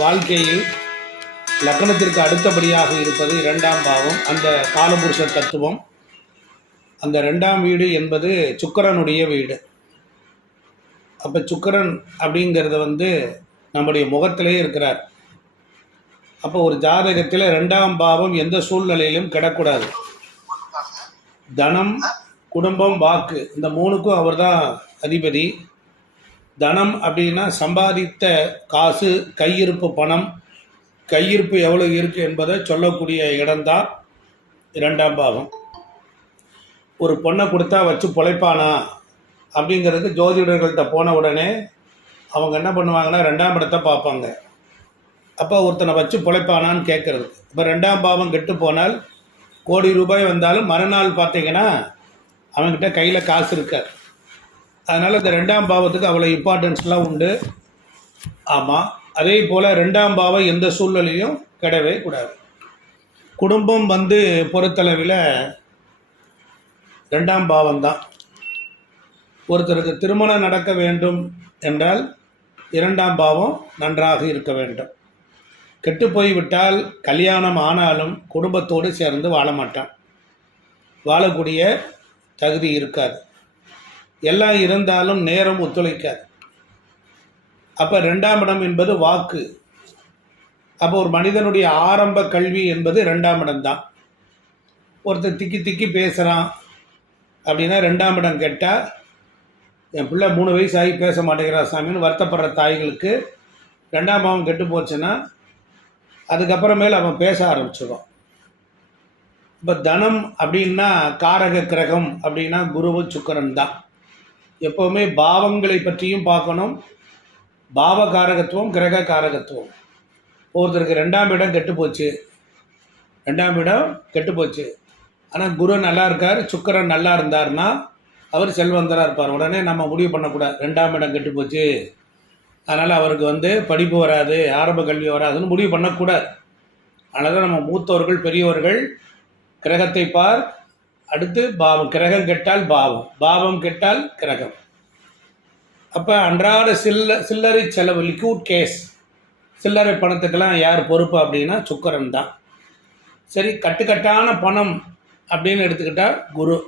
வாழ்க்கையில் லக்னத்திற்கு அடுத்தபடியாக இருப்பது இரண்டாம் பாவம். அந்த காலபுருஷ தத்துவம், அந்த ரெண்டாம் வீடு என்பது சுக்கிரனுடைய வீடு. அப்போ சுக்கிரன் அப்படிங்கிறது நம்முடைய முகத்திலே இருக்கிறார். அப்போ ஒரு ஜாதகத்தில் ரெண்டாம் பாவம் எந்த சூழ்நிலையிலும் கிடக்கூடாது. தனம், குடும்பம், வாக்கு, இந்த மூணுக்கும் அவர் தான் அதிபதி. தனம் அப்படின்னா சம்பாதித்த காசு, கையிருப்பு பணம், கையிருப்பு எவ்வளோ இருக்குது என்பதை சொல்லக்கூடிய இடம்தான் இரண்டாம் பாவம். ஒரு பொண்ணை கொடுத்தா வச்சு பொழைப்பானா அப்படிங்கிறதுக்கு ஜோதிடர்கள்ட்ட போன உடனே அவங்க என்ன பண்ணுவாங்கன்னா ரெண்டாம் இடத்தை பார்ப்பாங்க. அப்போ ஒருத்தனை வச்சு பொழைப்பானான்னு கேட்குறதுக்கு. இப்போ ரெண்டாம் பாவம் கெட்டு போனால் கோடி ரூபாய் வந்தாலும் மறுநாள் பார்த்தீங்கன்னா அவங்ககிட்ட கையில் காசு இருக்காது. அதனால் இந்த ரெண்டாம் பாவத்துக்கு அவ்வளோ இம்பார்ட்டன்ஸ்லாம் உண்டு. ஆமாம், அதே போல் ரெண்டாம் பாவம் எந்த சூழ்நிலையும் கிடவே கூடாது. குடும்பம் பொறுத்தளவில் ரெண்டாம் பாவம்தான். ஒருத்தருக்கு திருமணம் நடக்க வேண்டும் என்றால் இரண்டாம் பாவம் நன்றாக இருக்க வேண்டும். கெட்டு போய்விட்டால் கல்யாணம் ஆனாலும் குடும்பத்தோடு சேர்ந்து வாழ மாட்டான், வாழக்கூடிய தகுதி இருக்காது. எல்லாம் இருந்தாலும் நேரம் ஒத்துழைக்காது. அப்போ ரெண்டாம் இடம் என்பது வாக்கு. அப்போ ஒரு மனிதனுடைய ஆரம்ப கல்வி என்பது ரெண்டாம் இடம்தான். ஒருத்தர் திக்கி திக்கி பேசுகிறான் அப்படின்னா ரெண்டாம் இடம் கேட்டால், என் பிள்ளை 3 வயசு ஆகி பேச மாட்டேங்கிறா சாமின்னு வருத்தப்படுற தாய்களுக்கு ரெண்டாம் பாவம் கெட்டு போச்சுன்னா அதுக்கப்புறமேல அவன் பேச ஆரம்பிச்சிடுவான். இப்போ தனம் அப்படின்னா காரக கிரகம் அப்படின்னா குருவு சுக்கிரன் தான். எப்போவுமே பாவங்களை பற்றியும் பார்க்கணும். பாவ காரகத்துவம், கிரக காரகத்துவம். ஒருத்தருக்கு ரெண்டாம் இடம் கெட்டு போச்சு, ஆனால் குரு நல்லா இருக்கார், சுக்கிரன் நல்லா இருந்தார்னா அவர் செல்வந்தராக இருப்பார். உடனே நம்ம முடிவு பண்ணக்கூடாது ரெண்டாம் இடம் கெட்டு போச்சு அதனால் அவருக்கு படிப்பு வராது, ஆரம்ப கல்வி வராதுன்னு முடிவு பண்ணக்கூடாது. அதனால தான் நம்ம மூத்தவர்கள், பெரியவர்கள் கிரகத்தை பார், அடுத்து பாவம். கிரகம் கெட்டால் பாவம், பாவம் கெட்டால் கிரகம். அப்போ அன்றாட சில்லறை செலவு, லிக்விட் கேஸ், சில்லறை பணத்துக்கெல்லாம் யார் பொறுப்பு அப்படின்னா சுக்கிரன் தான். சரி, கட்டுக்கட்டான பணம் அப்படின்னு எடுத்துக்கிட்டால் குரு.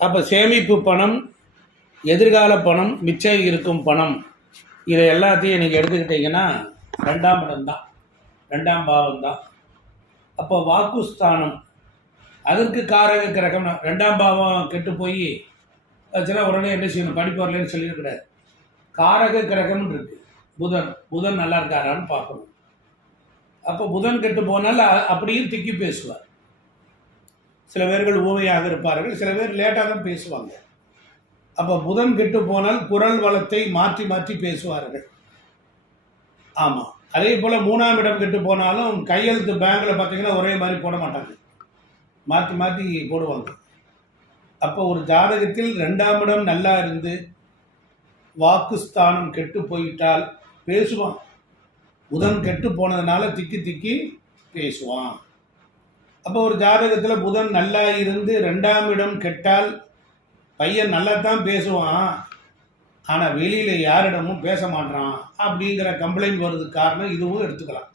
அப்போ சேமிப்பு பணம், எதிர்கால பணம், மிச்சம் இருக்கும் பணம், இதை எல்லாத்தையும் நீங்கள் எடுத்துக்கிட்டிங்கன்னா ரெண்டாம் இடம்தான், ரெண்டாம் பாவம் தான். அப்போ வாக்குஸ்தானம், அதற்கு காரக கிரகம். ரெண்டாம் பாவம் கெட்டு போய் வச்சுன்னா உடனே என்ன செய்யணும், படிப்பு வரலன்னு சொல்லிடக்கூடாது. காரக கிரகம்னு இருக்குது புதன் நல்லா இருக்காரான்னு பார்க்கணும். அப்போ புதன் கெட்டு போனால் அப்படியும் திக்கி பேசுவார். சில பேர்கள் ஊமையாக இருப்பார்கள், சில பேர் லேட்டாக தான் பேசுவாங்க. அப்போ புதன் கெட்டு போனால் குரல் வளத்தை மாற்றி மாற்றி பேசுவார்கள். ஆமாம், அதே போல் 3ஆம் இடம் கெட்டு போனாலும் கையெழுத்து பேங்கில் பார்த்தீங்கன்னா ஒரே மாதிரி போட மாட்டாங்க, மாற்றி மாற்றி போடுவாங்க. அப்போ ஒரு ஜாதகத்தில் 2ஆம் இடம் நல்லா இருந்து வாக்குஸ்தானம் கெட்டு போயிட்டால் பேசுவான். புதன் கெட்டு போனதுனால திக்கி திக்கி பேசுவான். அப்போ ஒரு ஜாதகத்தில் புதன் நல்லா இருந்து 2ஆம் இடம் கெட்டால் பையன் நல்லா தான் பேசுவான், ஆனால் வெளியில் யாரிடமும் பேச மாட்டான் அப்படிங்கிற கம்ப்ளைண்ட் வருதுக்கு காரணம் இதுவும் எடுத்துக்கலாம்.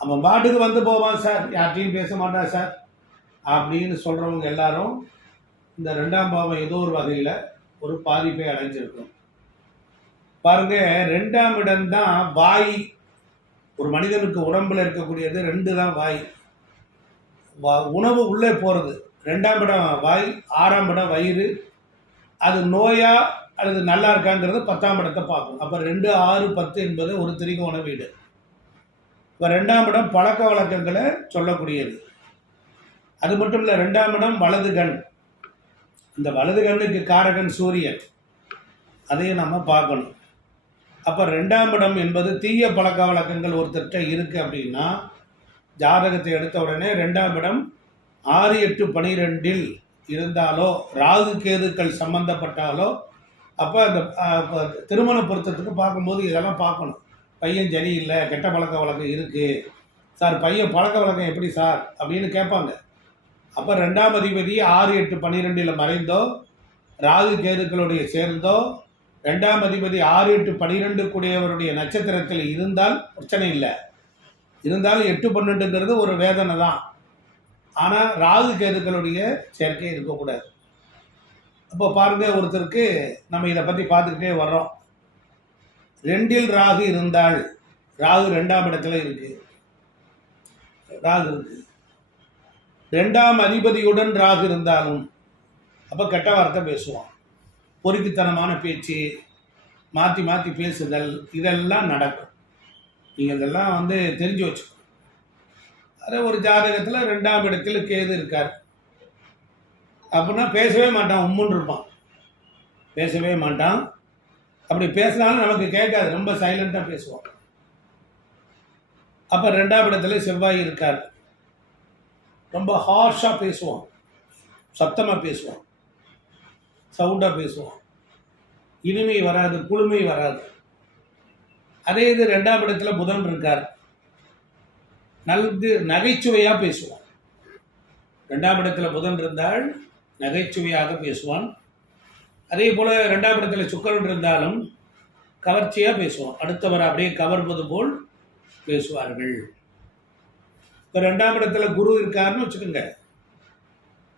அவன் பாட்டுக்கு போவான் சார், யார்ட்டையும் பேச மாட்டான் சார் அப்படின்னு சொல்கிறவங்க எல்லாரும் இந்த 2ஆம் பாவம் ஏதோ ஒரு வகையில் ஒரு பாதிப்பை அடைஞ்சிருக்கும். பாருங்க, 2ஆம் இடம்தான் வாய். ஒரு மனிதனுக்கு உடம்பில் இருக்கக்கூடியது 2 தான் வாய். உணவு உள்ளே போகிறது 2ஆம் இடம் வாய், 6ஆம் இடம் வயிறு. அது நோயா அல்லது நல்லா இருக்காங்கிறது 10ஆம் இடத்தை பார்க்கும். அப்போ 2, 6, 10 என்பது ஒரு திரிகோண வீடு. இப்போ 2ஆம் இடம் பழக்க வழக்கங்களை சொல்லக்கூடியது. அது மட்டும் இல்லை, 2ஆம் இடம் வலது கண். இந்த வலது கண்ணுக்கு காரகன் சூரியன், அதையும் நம்ம பார்க்கணும். அப்போ 2ஆம் இடம் என்பது தீய பழக்க வழக்கங்கள் ஒருத்தர்கிட்ட இருக்குது அப்படின்னா ஜாதகத்தை எடுத்த உடனே 2ஆம் இடம் 6, 8, 12 இருந்தாலோ, ராகு கேதுக்கள் சம்பந்தப்பட்டாலோ, அப்போ அந்த திருமண பொருத்தத்துக்கு பார்க்கும்போது இதெல்லாம் பார்க்கணும். பையன் சரியில்லை, கெட்ட பழக்க வழக்கம் இருக்குது சார், பையன் பழக்க வழக்கம் எப்படி சார் அப்படின்னு கேட்பாங்க. அப்போ 2ஆம் அதிபதி 6, 8, 12 மறைந்தோ, ராகு கேதுக்களுடைய சேர்ந்தோ 2ஆம் அதிபதி 6, 8, 12 கூடியவருடைய நட்சத்திரத்தில் இருந்தால் பிரச்சனை இல்லை. இருந்தாலும் 8, 12ங்கிறது ஒரு வேதனை தான். ஆனால் ராகு கேதுக்களுடைய சேர்க்கை இருக்கக்கூடாது. அப்போ பாருங்க, ஒருத்தருக்கு நம்ம இதை பற்றி பார்த்துக்கிட்டே வர்றோம். 2இல் ராகு இருந்தால், ராகு 2ஆம் இடத்துல இருக்கு, ராகு இருக்கு. 2ஆம் அதிபதியுடன் ராகு இருந்தாலும் அப்போ கெட்ட வார்த்தை பேசுவான், பொறுக்கித்தனமான பேச்சு, மாற்றி மாற்றி பேசுதல், இதெல்லாம் நடக்கும். நீங்கள் இதெல்லாம் தெரிஞ்சு வச்சுக்கணும். அதே ஒரு ஜாதகத்தில் 2ஆம் இடத்துல கேது இருக்கார் அப்படின்னா பேசவே மாட்டான், உம்முன்னு இருப்பான், பேசவே மாட்டான். அப்படி பேசினாலும் நமக்கு கேட்காது, ரொம்ப சைலண்டாக பேசுவான். அப்போ 2ஆம் இடத்துல செவ்வாய் இருக்கார், ரொம்ப ஹார்ஷாக பேசுவான், சத்தமாக பேசுவான், சவுண்டாக பேசுவான், இனிமை வராது, குளுமை வராது. அதே இது 2ஆம் இடத்துல புதன் இருக்கார், நகைச்சுவையாக பேசுவான். 2ஆம் இடத்துல புதன் இருந்தால் நகைச்சுவையாக பேசுவான். அதே போல் 2ஆம் இடத்துல சுக்கிரன் இருந்தாலும் கவர்ச்சியாக பேசுவான், அடுத்தவர் அப்படியே கவர்வது போல் பேசுவார்கள். இப்போ 2ஆம் இடத்துல குரு இருக்காருன்னு வச்சுக்கோங்க,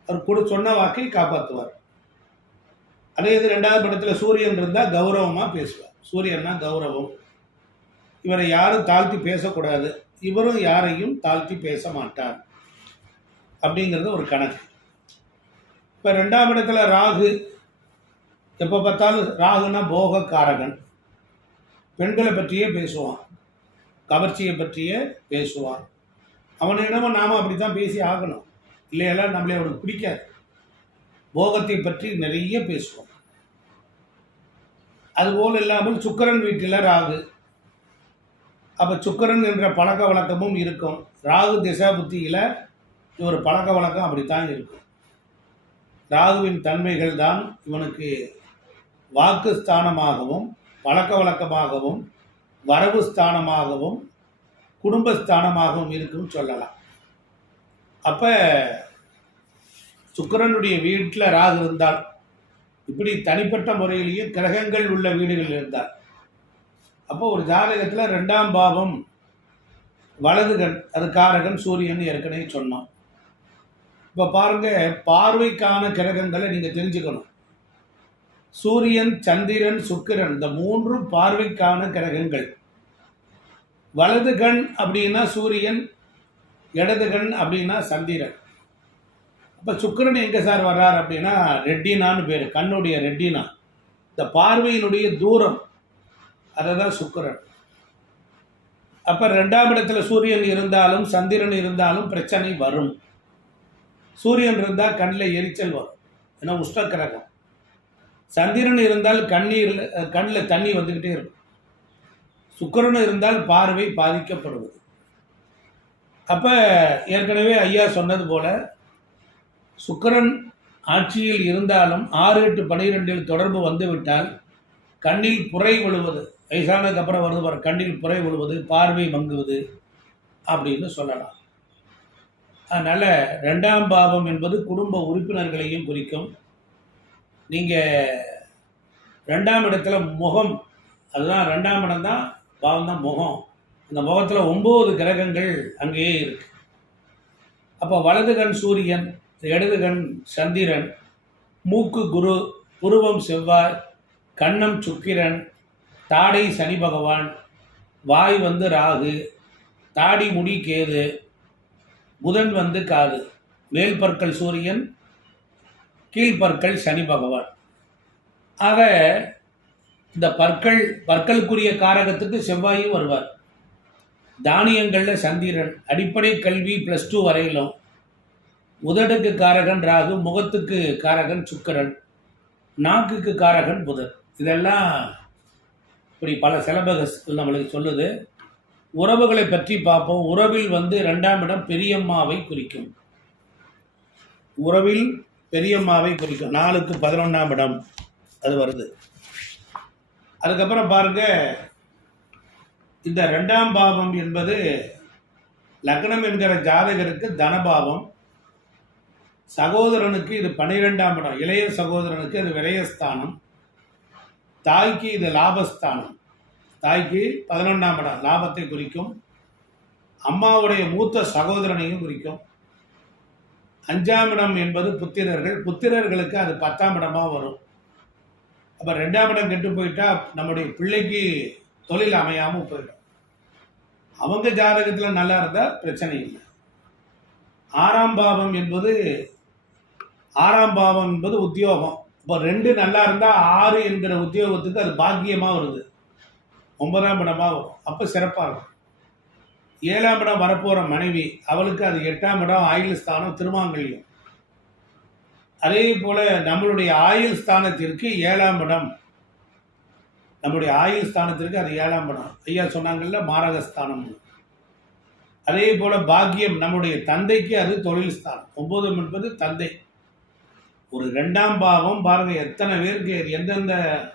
அவர் சொன்ன வாக்கை காப்பாற்றுவார். அதே இது 2ஆம் இடத்துல சூரியன் இருந்தால் கௌரவமாக பேசுவார். சூரியன்னா கௌரவம், இவரை யாரும் தாழ்த்தி பேசக்கூடாது, இவரும் யாரையும் தாழ்த்தி பேச மாட்டார் அப்படிங்கிறது ஒரு கணக்கு. இப்போ 2ஆம் இடத்துல ராகு, எப்போ பார்த்தாலும் ராகுனா போகக்காரகன், பெண்களை பற்றியே பேசுவான், கவர்ச்சியை பற்றியே பேசுவான். அவனிடமும் நாம் அப்படி தான் பேசி ஆகணும், இல்லையெல்லாம் நம்மளே அவனுக்கு பிடிக்காது. போகத்தை பற்றி நிறைய பேசுவான். அதுபோல் இல்லாமல் சுக்கிரன் வீட்டில் ராகு, அப்போ சுக்கிரன் என்ற பழக்க வழக்கமும் இருக்கும். ராகு திசா புத்தியில் இவர் பழக்க வழக்கம் அப்படித்தான் இருக்கும். ராகுவின் தன்மைகள் தான் இவனுக்கு வாக்கு ஸ்தானமாகவும், பழக்க வழக்கமாகவும், வரவு ஸ்தானமாகவும், குடும்பஸ்தானமாகவும் இருக்குன்னு சொல்லலாம். அப்போ சுக்கிரனுடைய வீட்டில் ராகு இருந்தால், இப்படி தனிப்பட்ட முறையிலேயே கிரகங்கள் உள்ள வீடுகள் இருந்தால், அப்போ ஒரு ஜாதகத்தில் 2ஆம் பாவம் வலது கண், அது காரகன் சூரியன் ஏற்கனவே சொன்னோம். இப்போ பாருங்க, பார்வைக்கான கிரகங்களை நீங்கள் தெரிஞ்சுக்கணும். சூரியன், சந்திரன், சுக்கிரன், இந்த 3ம் பார்வைக்கான கிரகங்கள். வலது கண் அப்படின்னா சூரியன், இடது கண் அப்படின்னா சந்திரன். அப்போ சுக்கிரன் எங்கே சார் வர்றார் அப்படின்னா ரெட்டினான்னு பேர், கண்ணுடைய ரெட்டினா, இந்த பார்வையினுடைய தூரம், அதை தான் சுக்கிரன். அப்போ 2ஆம் இடத்துல சூரியன் இருந்தாலும் சந்திரன் இருந்தாலும் பிரச்சனை வரும். சூரியன் இருந்தால் கண்ணில் எரிச்சல் வரும், ஏன்னா உஷ்ண கிரகம். சந்திரன் இருந்தால் கண்ணில் தண்ணி வந்துக்கிட்டே இருக்கும். சுக்கிரன் இருந்தால் பார்வை பாதிக்கப்படுவது. அப்போ ஏற்கனவே ஐயா சொன்னது போல் சுக்கிரன் ஆட்சியில் இருந்தாலும் 6, 8, 12 தொடர்பு வந்துவிட்டால் கண்ணில் புரை விழுவது, வயசானதுக்கு அப்புறம் வருது பாரு, கண்ணில் புரை விழுவது, பார்வை மங்குவது அப்படின்னு சொல்லலாம். அதனால் 2ஆம் பாவம் என்பது குடும்ப உறுப்பினர்களையும் குறிக்கும். நீங்கள் 2ஆம் இடத்துல முகம், அதுதான் 2ஆம் இடம் தான் பாவம் தான் முகம். இந்த முகத்தில் 9 கிரகங்கள் அங்கேயே இருக்கு. அப்போ வலது கண் சூரியன், இடது கண் சந்திரன், மூக்கு குரு, புருவம் செவ்வாய், கன்னம் சுக்கிரன், தாடை சனி பகவான், வாய் ராகு, தாடி முடி கேது, புதன் காது, மேல் பற்கள் சூரியன், கீழ்பற்கள் சனி பகவான். ஆக இந்த பற்களுக்குரிய காரகத்துக்கு செவ்வாயும் வருவார். தானியங்களில் சந்திரன், அடிப்படை கல்வி +2 வரையிலும். உதடுக்கு காரகன் ராகு, முகத்துக்கு காரகன் சுக்கிரன், நாக்குக்கு காரகன் புதன். இதெல்லாம் இப்படி பல சிலபஸ் நம்மளுக்கு சொல்லுது. உறவுகளை பற்றி பார்ப்போம். உறவில் 2ஆம் இடம் பெரியம்மாவை குறிக்கும். உறவில் பெரியம்மாவை குறிக்கும். 4க்கு 11ஆம் இடம் அது வருது. அதுக்கப்புறம் பாருங்க, இந்த 2ஆம் பாவம் என்பது லக்னம் என்கிற ஜாதகருக்கு தனபாவம், சகோதரனுக்கு இது 12ஆம் இடம், இளைய சகோதரனுக்கு அது விரயஸ்தானம். தாய்க்கு இது லாபஸ்தானம். தாய்க்கு 11ஆம் இடம் லாபத்தை குறிக்கும். அம்மாவுடைய மூத்த சகோதரனையும் குறிக்கும். 5ஆம் இடம் என்பது புத்திரர்கள். புத்திரர்களுக்கு அது 10ஆம் இடமா வரும். அப்போ 2ஆம் இடம் கெட்டு போயிட்டா நம்முடைய பிள்ளைக்கு தொழில் அமையாமல் போயிடும். அவங்க ஜாதகத்தில் நல்லா இருந்தால் பிரச்சனை இல்லை. 6ஆம் பாவம் என்பது உத்தியோகம். இப்போ 2 நல்லா இருந்தால் 6 என்கிற உத்தியோகத்துக்கு அது பாக்கியமாக வருது. 9ஆம் இடமாக வரும். அப்போ சிறப்பாக இருக்கும். 7ஆம் இடம் வரப்போகிற மனைவி, அவளுக்கு அது 8ஆம் இடம் ஆயுள் ஸ்தானம், திருமாங்கல்யம். அதே போல் நம்மளுடைய ஆயுள் ஸ்தானத்திற்கு 7ஆம் இடம், நம்முடைய ஆயுள் ஸ்தானத்திற்கு அது 7ஆம் இடம். ஐயா சொன்னாங்கல்ல மாரகஸ்தானம். அதே போல் பாக்கியம், நம்முடைய தந்தைக்கு அது தொழில் ஸ்தானம். 9 என்பது தந்தை. ஒரு 2ஆம் பாவம் பாருங்க எத்தனை பேருக்கு எந்தெந்த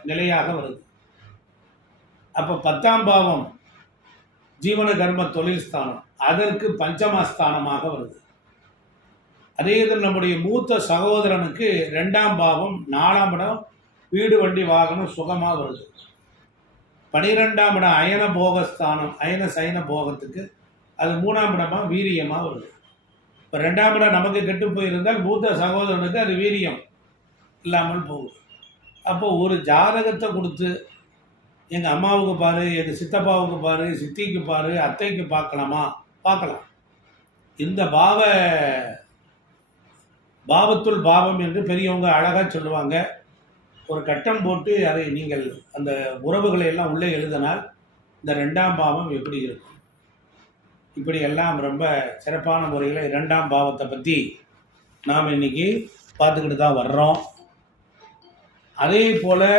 நிலையாக வருது. அப்போ 10ஆம் பாவம் ஜீவன கர்ம தொழில் ஸ்தானம், அதற்கு பஞ்சமஸ்தானமாக வருது. அதே இது நம்முடைய மூத்த சகோதரனுக்கு 2ஆம் பாவம் 4ஆம் இடம் வீடு வண்டி வாகனம் சுகமாக வருது. 12ஆம் இடம் அயன போகஸ்தானம், அயன சயன போகத்துக்கு அது 3ஆம் இடமாக வீரியமாக வருது. இப்போ 2ஆம் இடம் நமக்கு கெட்டு போயிருந்தால் மூத்த சகோதரனுக்கு அது வீரியம் இல்லாமல் போகுது. அப்போ ஒரு ஜாதகத்தை கொடுத்து எங்கள் அம்மாவுக்கு பாரு, எங்கள் சித்தப்பாவுக்கு பாரு, சித்திக்கு பாரு, அத்தைக்கு பார்க்கலாமா? பார்க்கலாம். இந்த பாவத்துள் பாவம் என்று பெரியவங்க அழகாக சொல்லுவாங்க. ஒரு கட்டம் போட்டு அதை நீங்கள் அந்த உறவுகளை எல்லாம் உள்ளே எழுதினால் இந்த 2ஆம் பாவம் எப்படி இருக்கும். இப்படி எல்லாம் ரொம்ப சிறப்பான முறையில் 2ஆம் பாவத்தை பற்றி நாம் இன்றைக்கி பார்த்துக்கிட்டு தான் வர்றோம். அதே போல்